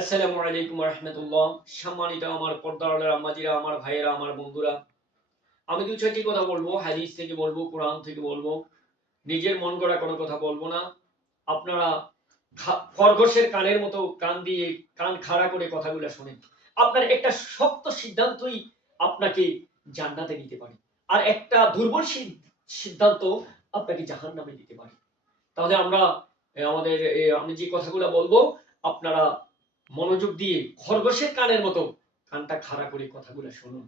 আসসালামু আলাইকুম ওয়া রাহমাতুল্লাহ। সম্মানিত আমার পর্দার আড়ালের আম্মাজিরা, আমার ভাইয়েরা, আমার বন্ধুরা। আমি ২-৬টি কথা বলবো, হাদিস থেকে বলবো, কোরআন থেকে বলবো। নিজের মন গড়া কোনো কথা বলবো না। আপনারা খরগোশের কানের মতো কান দিয়ে কান খাড়া করে কথাগুলা শোনেন। আপনার একটা শক্ত সিদ্ধান্তই আপনাকে জান্নাতে নিতে পারে। আর একটা দুর্বল সিদ্ধান্ত আপনাকে জাহান্নামে দিতে পারে। তাহলে আমরা আমি যে কথাগুলা বলবো আপনারা মনোযোগ দিয়ে খরগোশের কানের মতো কানটা খাড়া করে কথাগুলো শুনুন।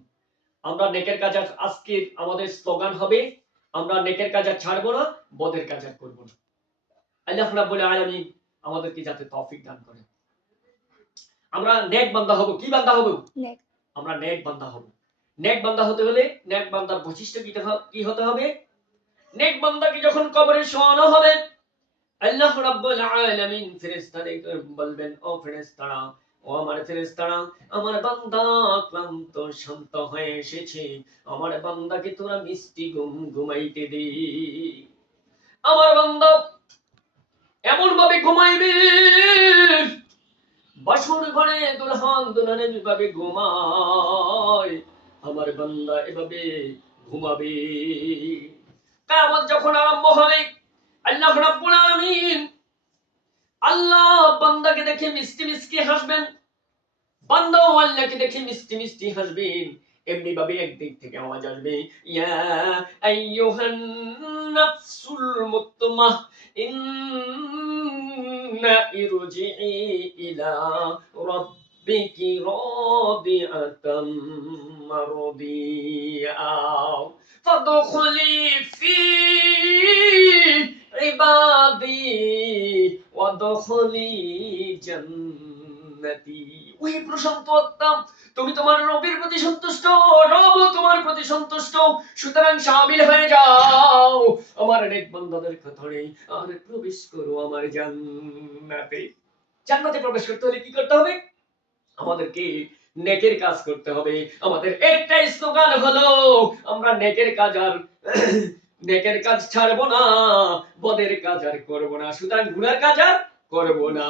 আমরা নেকের কাজ আজকে আমাদের স্লোগান হবে, আমরা নেকের কাজ আর ছাড়বো না, বদের কাজ আর করবো না। আল্লাহ রাব্বুল আলামিন আমাদেরকে যাতে তৌফিক দান করে। আমরা নেক বান্দা হব। কি বান্দা হব? নেক। আমরা নেক বান্দা হব। নেক বান্দা হতে হলে নেক বান্দার বৈশিষ্ট্য কি হতে হবে? নেক বান্দাকে যখন কবরে শোয়ানো হবে, আল্লাহ রাব্বুল আলামিন ফেরেশতাদেরকে বলবেন, ও ফেরেশতারা, ও আমার ফেরেশতারা, আমার বান্দা ক্লান্ত শান্ত হয়ে এসেছে, আমার বান্দাকে তোরা মিষ্টি ঘুম ঘুমাইতে দে। আমার বান্দা এমন ভাবে ঘুমাইবে, বাসর ঘরে দুলহান দুলহানে যেভাবে ঘুমায়, আমার বান্দা এভাবে ঘুমাবে। কিয়ামত যখন আরম্ভ হবে, আল্লাহ রাব্বুল আলামিন আল্লাহ বান্দাকে দেখে মিষ্টি মিষ্টি হাসবেন, বান্দাও আল্লাহকে দেখে মিষ্টি মিষ্টি হাসবেন। এমনি ভাবে একদিক থেকে আওয়াজ আসবে, ইয়া আইয়ুহান নাফসুল মুতমাইন্না ইরজিই ইলা রাব্বিকি রাদিআতাম মারদিয়া ফাদখুলি ফি ইবাদি ওয়াদখুলি জান্নাতি। ওই প্রশান্ত আত্মা, তুমি তোমার রবের প্রতি সন্তুষ্ট, রবও তোমার প্রতি সন্তুষ্ট, সুতরাং শামিল হয়ে যাও আমার নেক বান্দাদের ধরে আর প্রবেশ করো আমার জান্নাতে। জান্নাতে প্রবেশ করতে হলে কি করতে হবে? আমাদেরকে নেকের কাজ করতে হবে। আমাদের একটাই স্লোগান হলো, আমরা নেকের কাজ আর নেকের কাজ ছাড়বো না, বদের কাজ আর করবো না, সুতরাং গুনার কাজ আর করবো না।